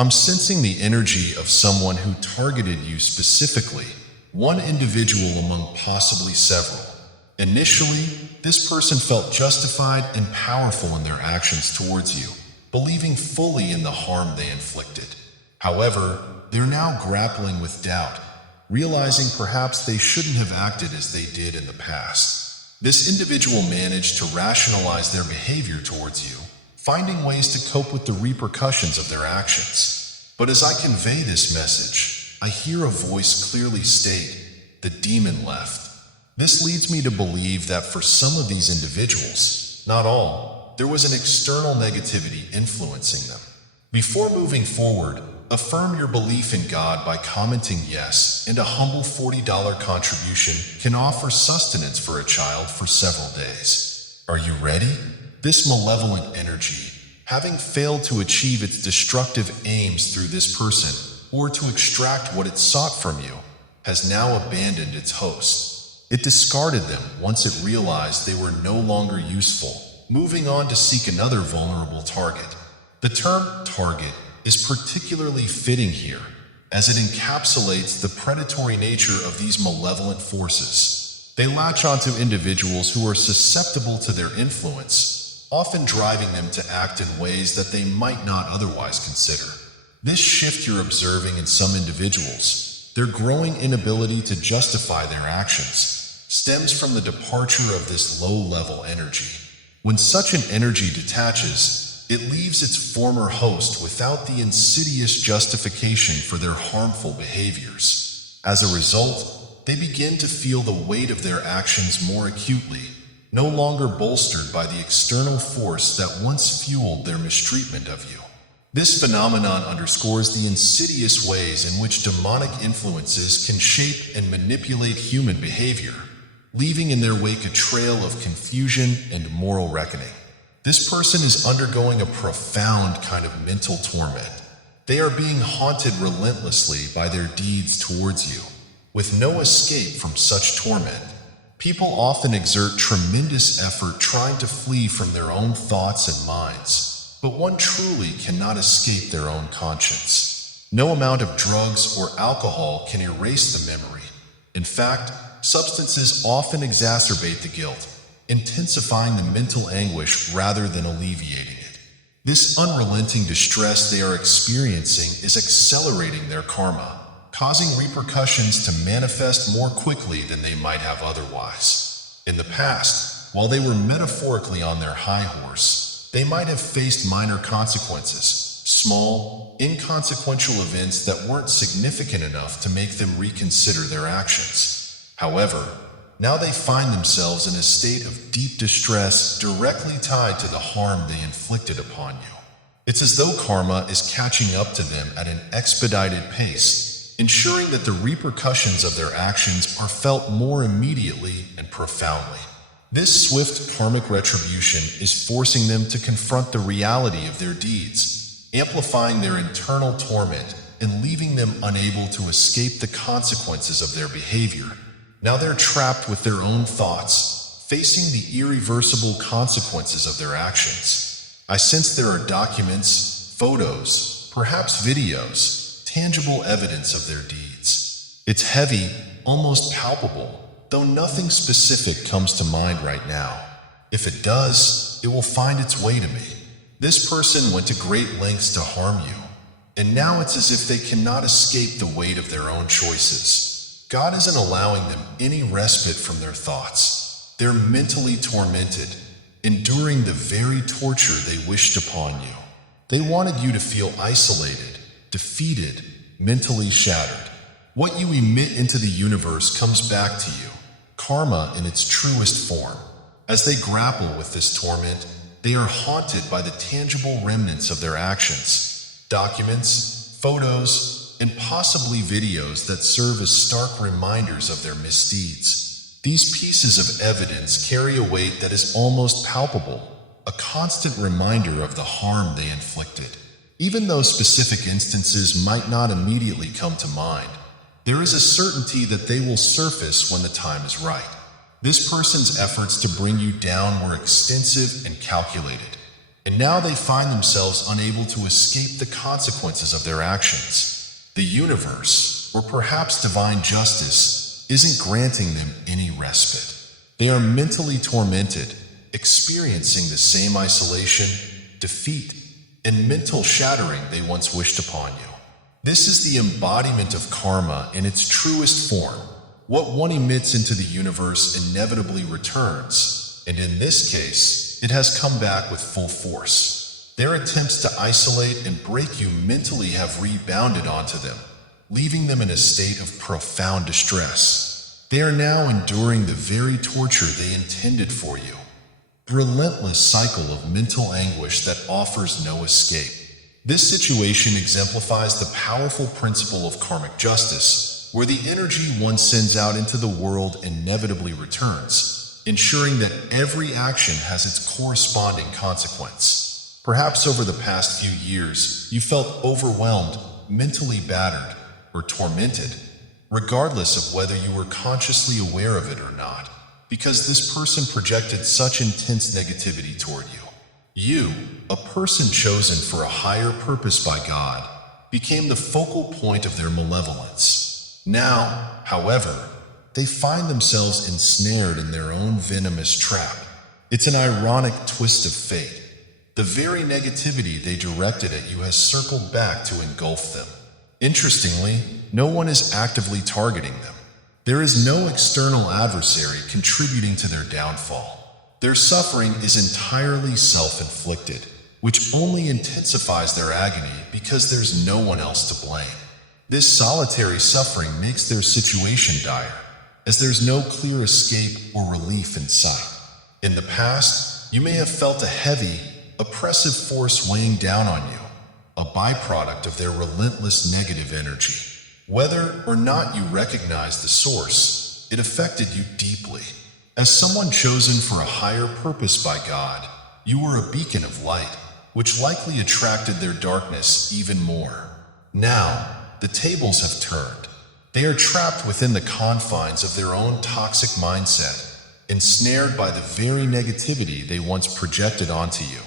I'm sensing the energy of someone who targeted you specifically, one individual among possibly several. Initially, this person felt justified and powerful in their actions towards you, believing fully in the harm they inflicted. However, they're now grappling with doubt, realizing perhaps they shouldn't have acted as they did in the past. This individual managed to rationalize their behavior towards you, finding ways to cope with the repercussions of their actions. But as I convey this message, I hear a voice clearly state, "The demon left." This leads me to believe that for some of these individuals, not all, there was an external negativity influencing them. Before moving forward, affirm your belief in God by commenting yes, and a humble $40 contribution can offer sustenance for a child for several days. Are you ready? This malevolent energy, having failed to achieve its destructive aims through this person, or to extract what it sought from you, has now abandoned its host. It discarded them once it realized they were no longer useful, moving on to seek another vulnerable target. The term target is particularly fitting here, as it encapsulates the predatory nature of these malevolent forces. They latch onto individuals who are susceptible to their influence, often driving them to act in ways that they might not otherwise consider. This shift you're observing in some individuals, their growing inability to justify their actions, stems from the departure of this low-level energy. When such an energy detaches, it leaves its former host without the insidious justification for their harmful behaviors. As a result, they begin to feel the weight of their actions more acutely, no longer bolstered by the external force that once fueled their mistreatment of you. This phenomenon underscores the insidious ways in which demonic influences can shape and manipulate human behavior, leaving in their wake a trail of confusion and moral reckoning. This person is undergoing a profound kind of mental torment. They are being haunted relentlessly by their deeds towards you, with no escape from such torment. People often exert tremendous effort trying to flee from their own thoughts and minds, but one truly cannot escape their own conscience. No amount of drugs or alcohol can erase the memory. In fact, substances often exacerbate the guilt, intensifying the mental anguish rather than alleviating it. This unrelenting distress they are experiencing is accelerating their karma, causing repercussions to manifest more quickly than they might have otherwise. In the past, while they were metaphorically on their high horse, they might have faced minor consequences, small, inconsequential events that weren't significant enough to make them reconsider their actions. However, now they find themselves in a state of deep distress directly tied to the harm they inflicted upon you. It's as though karma is catching up to them at an expedited pace, ensuring that the repercussions of their actions are felt more immediately and profoundly. This swift karmic retribution is forcing them to confront the reality of their deeds, amplifying their internal torment and leaving them unable to escape the consequences of their behavior. Now they're trapped with their own thoughts, facing the irreversible consequences of their actions. I sense there are documents, photos, perhaps videos, tangible evidence of their deeds. It's heavy, almost palpable, though nothing specific comes to mind right now. If it does, it will find its way to me. This person went to great lengths to harm you, and now it's as if they cannot escape the weight of their own choices. God isn't allowing them any respite from their thoughts. They're mentally tormented, enduring the very torture they wished upon you. They wanted you to feel isolated, defeated, mentally shattered. What you emit into the universe comes back to you, karma in its truest form. As they grapple with this torment, they are haunted by the tangible remnants of their actions, documents, photos, and possibly videos that serve as stark reminders of their misdeeds. These pieces of evidence carry a weight that is almost palpable, a constant reminder of the harm they inflicted. Even though specific instances might not immediately come to mind, there is a certainty that they will surface when the time is right. This person's efforts to bring you down were extensive and calculated. and now they find themselves unable to escape the consequences of their actions. The universe, or perhaps divine justice, isn't granting them any respite. They are mentally tormented, experiencing the same isolation, defeat, and mental shattering they once wished upon you. This is the embodiment of karma in its truest form. What one emits into the universe inevitably returns, and in this case, it has come back with full force. Their attempts to isolate and break you mentally have rebounded onto them, leaving them in a state of profound distress. They are now enduring the very torture they intended for you. A relentless cycle of mental anguish that offers no escape. This situation exemplifies the powerful principle of karmic justice, where the energy one sends out into the world inevitably returns, ensuring that every action has its corresponding consequence. Perhaps over the past few years, you felt overwhelmed, mentally battered, or tormented, regardless of whether you were consciously aware of it or not, because this person projected such intense negativity toward you. You, a person chosen for a higher purpose by God, became the focal point of their malevolence. Now, however, they find themselves ensnared in their own venomous trap. It's an ironic twist of fate. The very negativity they directed at you has circled back to engulf them. Interestingly, no one is actively targeting them. There is no external adversary contributing to their downfall. Their suffering is entirely self-inflicted, which only intensifies their agony because there's no one else to blame. This solitary suffering makes their situation dire, as there's no clear escape or relief in sight. In the past, you may have felt a heavy, oppressive force weighing down on you, a byproduct of their relentless negative energy. Whether or not you recognize the source, it affected you deeply. As someone chosen for a higher purpose by God, you were a beacon of light, which likely attracted their darkness even more. Now, the tables have turned. They are trapped within the confines of their own toxic mindset, ensnared by the very negativity they once projected onto you.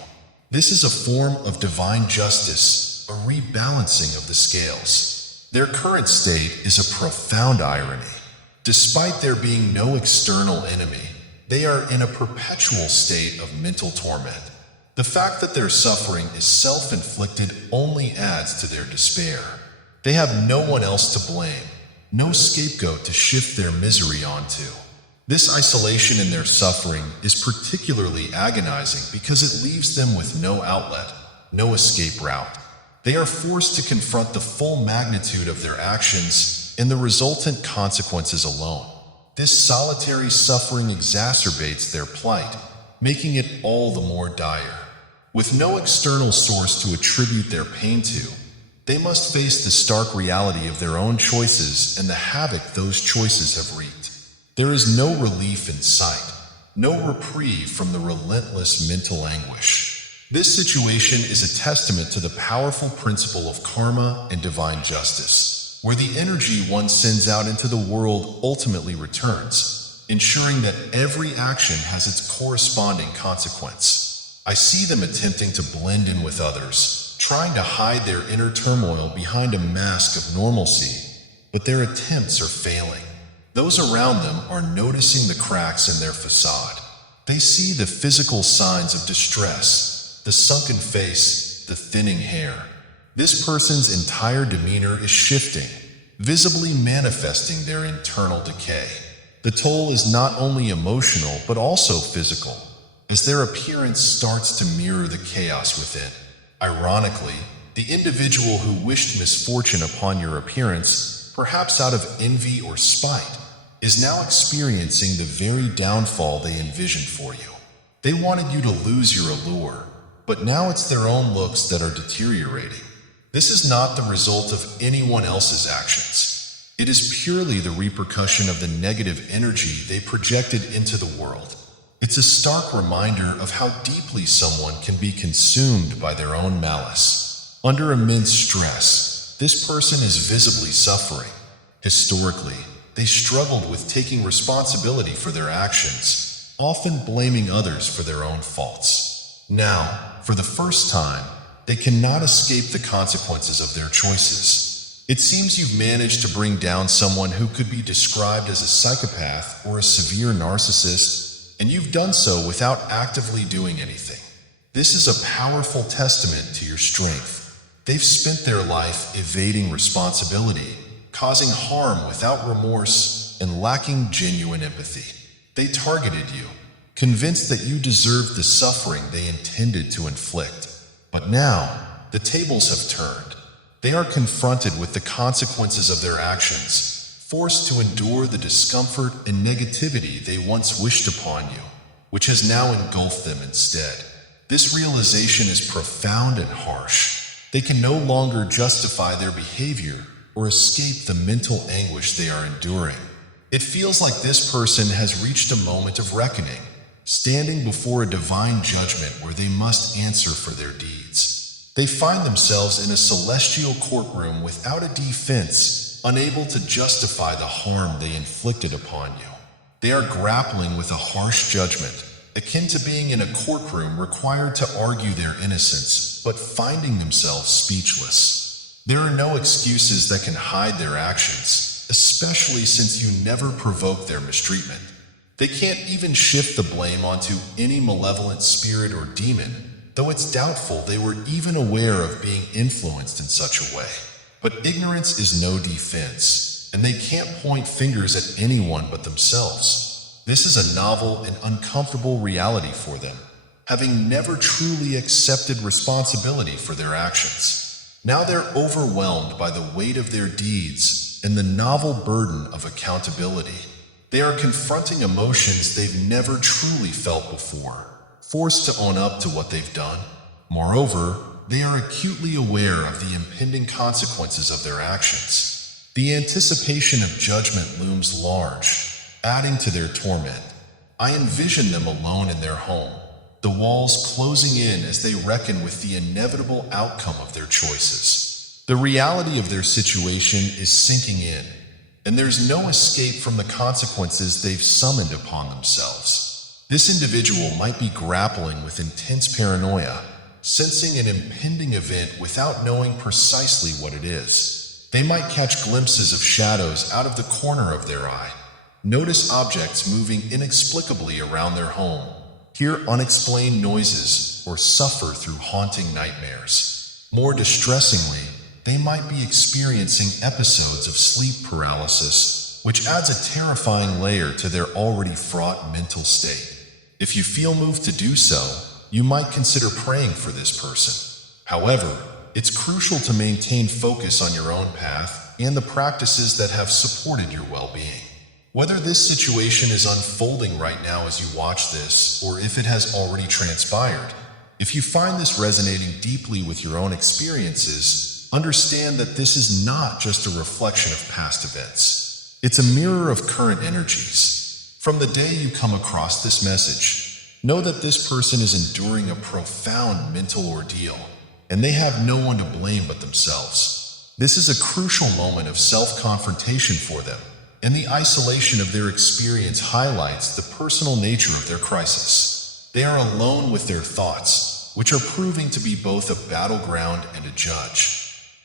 This is a form of divine justice, a rebalancing of the scales. Their current state is a profound irony. Despite there being no external enemy, they are in a perpetual state of mental torment. The fact that their suffering is self-inflicted only adds to their despair. They have no one else to blame, no scapegoat to shift their misery onto. This isolation in their suffering is particularly agonizing because it leaves them with no outlet, no escape route. They are forced to confront the full magnitude of their actions and the resultant consequences alone. This solitary suffering exacerbates their plight, making it all the more dire. With no external source to attribute their pain to, they must face the stark reality of their own choices and the havoc those choices have wreaked. There is no relief in sight, no reprieve from the relentless mental anguish. This situation is a testament to the powerful principle of karma and divine justice, where the energy one sends out into the world ultimately returns, ensuring that every action has its corresponding consequence. I see them attempting to blend in with others, trying to hide their inner turmoil behind a mask of normalcy, but their attempts are failing. Those around them are noticing the cracks in their facade. They see the physical signs of distress, the sunken face, the thinning hair. This person's entire demeanor is shifting, visibly manifesting their internal decay. The toll is not only emotional but also physical, as their appearance starts to mirror the chaos within. Ironically, the individual who wished misfortune upon your appearance, perhaps out of envy or spite, is now experiencing the very downfall they envisioned for you. They wanted you to lose your allure, but now it's their own looks that are deteriorating. This is not the result of anyone else's actions. It is purely the repercussion of the negative energy they projected into the world. It's a stark reminder of how deeply someone can be consumed by their own malice. Under immense stress, this person is visibly suffering. Historically, they struggled with taking responsibility for their actions, often blaming others for their own faults. Now, for the first time, they cannot escape the consequences of their choices. It seems you've managed to bring down someone who could be described as a psychopath or a severe narcissist, and you've done so without actively doing anything. This is a powerful testament to your strength. They've spent their life evading responsibility, causing harm without remorse, and lacking genuine empathy. They targeted you, convinced that you deserved the suffering they intended to inflict. But now, the tables have turned. They are confronted with the consequences of their actions, forced to endure the discomfort and negativity they once wished upon you, which has now engulfed them instead. This realization is profound and harsh. They can no longer justify their behavior or escape the mental anguish they are enduring. It feels like this person has reached a moment of reckoning, standing before a divine judgment where they must answer for their deeds. They find themselves in a celestial courtroom without a defense, unable to justify the harm they inflicted upon you. They are grappling with a harsh judgment, akin to being in a courtroom required to argue their innocence, but finding themselves speechless. There are no excuses that can hide their actions, especially since you never provoked their mistreatment. They can't even shift the blame onto any malevolent spirit or demon, though it's doubtful they were even aware of being influenced in such a way. But ignorance is no defense, and they can't point fingers at anyone but themselves. This is a novel and uncomfortable reality for them, having never truly accepted responsibility for their actions. Now they're overwhelmed by the weight of their deeds and the novel burden of accountability. They are confronting emotions they've never truly felt before, forced to own up to what they've done. Moreover, they are acutely aware of the impending consequences of their actions. The anticipation of judgment looms large, adding to their torment. I envision them alone in their home, the walls closing in as they reckon with the inevitable outcome of their choices. The reality of their situation is sinking in, and there's no escape from the consequences they've summoned upon themselves. This individual might be grappling with intense paranoia, sensing an impending event without knowing precisely what it is. They might catch glimpses of shadows out of the corner of their eye, notice objects moving inexplicably around their home, hear unexplained noises, or suffer through haunting nightmares. More distressingly, they might be experiencing episodes of sleep paralysis, which adds a terrifying layer to their already fraught mental state. If you feel moved to do so, you might consider praying for this person. However, it's crucial to maintain focus on your own path and the practices that have supported your well-being. Whether this situation is unfolding right now as you watch this, or if it has already transpired, if you find this resonating deeply with your own experiences, understand that this is not just a reflection of past events. It's a mirror of current energies. From the day you come across this message, know that this person is enduring a profound mental ordeal, and they have no one to blame but themselves. This is a crucial moment of self-confrontation for them, and the isolation of their experience highlights the personal nature of their crisis. They are alone with their thoughts, which are proving to be both a battleground and a judge.